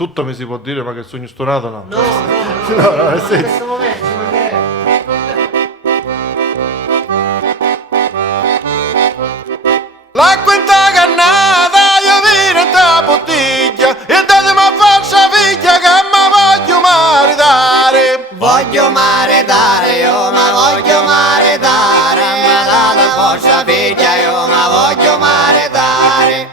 Tutto mi si può dire, ma che sogno stonato no. No, no, No, no, nel in senso. questo momento ci mancherebbe. L'acqua in ta cannata, io vino in ta bottiglia, e datemi a falsa figlia che mi voglio maritare. Voglio maritare, io ma voglio maritare, ma date forza figlia, io ma voglio maritare.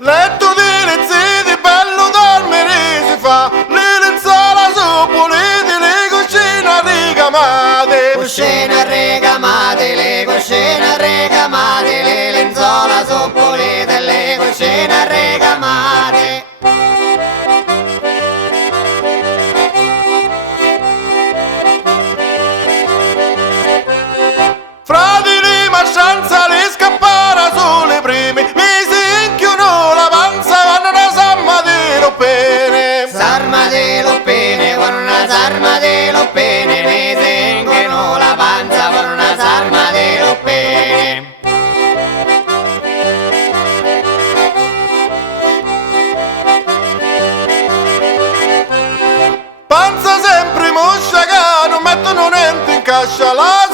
Letto di lezziti, bello dormire si fa, le lenzuola su pulite, le cucine ricamate. Cuscine ricamate, le cuscine ricamate, le lenzuola sono pulite, le cuscine ricamate. Fratelli ma senza li scappare sulle prime, mi si inchiuno la panza quando una samma di loppene. Sarma di loppene, con una sarma di loppene, mi sengono la panza con una sarma di loppene. Panza sempre moscia che non mettono niente in cascia, la